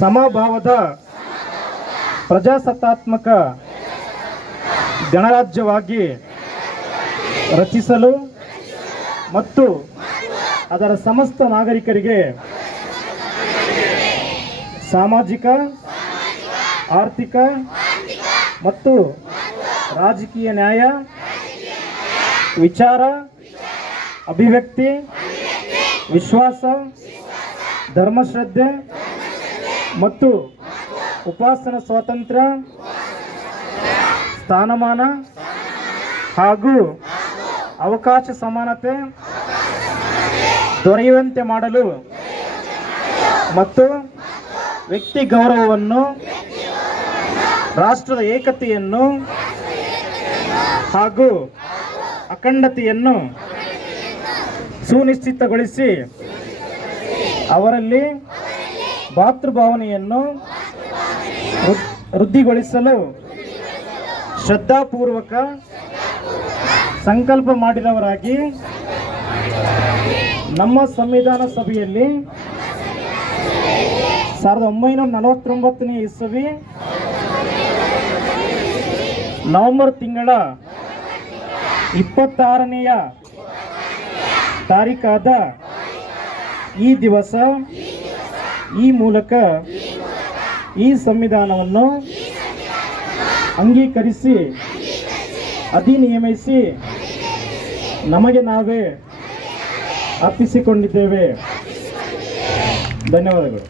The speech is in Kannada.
ಸಮಭಾವದ ಪ್ರಜಾಸತ್ತಾತ್ಮಕ ಗಣರಾಜ್ಯವಾಗಿ ರಚಿಸಲು ಮತ್ತು ಅದರ ಸಮಸ್ತ ನಾಗರಿಕರಿಗೆ ಸಾಮಾಜಿಕ, ಆರ್ಥಿಕ ಮತ್ತು ರಾಜಕೀಯ ನ್ಯಾಯ, ವಿಚಾರ, ಅಭಿವ್ಯಕ್ತಿ, ವಿಶ್ವಾಸ, ಧರ್ಮಶ್ರದ್ಧೆ ಮತ್ತು ಉಪಾಸನಾ ಸ್ವಾತಂತ್ರ್ಯ, ಸ್ಥಾನಮಾನ ಹಾಗೂ ಅವಕಾಶ ಸಮಾನತೆ ದೊರೆಯುವಂತೆ ಮಾಡಲು ಮತ್ತು ವ್ಯಕ್ತಿ ಗೌರವವನ್ನು, ರಾಷ್ಟ್ರದ ಏಕತೆಯನ್ನು ಹಾಗೂ ಅಖಂಡತೆಯನ್ನು ಸುನಿಶ್ಚಿತಗೊಳಿಸಿ ಅವರಲ್ಲಿ ಭಾತೃಭಾವನೆಯನ್ನು ವೃದ್ಧಿಗೊಳಿಸಲು ಶ್ರದ್ಧಾಪೂರ್ವಕ ಸಂಕಲ್ಪ ಮಾಡಿದವರಾಗಿ ನಮ್ಮ ಸಂವಿಧಾನ ಸಭೆಯಲ್ಲಿ 1949ನೇ ಇಸವಿ ನವೆಂಬರ್ ತಿಂಗಳ 26ನೆಯ ತಾರೀಖಾದ ಈ ದಿವಸ ಈ ಮೂಲಕ ಈ ಸಂವಿಧಾನವನ್ನು ಅಂಗೀಕರಿಸಿ ಅಧಿನಿಯಮಿಸಿ ನಮಗೆ ನಾವೇ ಅರ್ಪಿಸಿಕೊಂಡಿದ್ದೇವೆ. ಧನ್ಯವಾದಗಳು.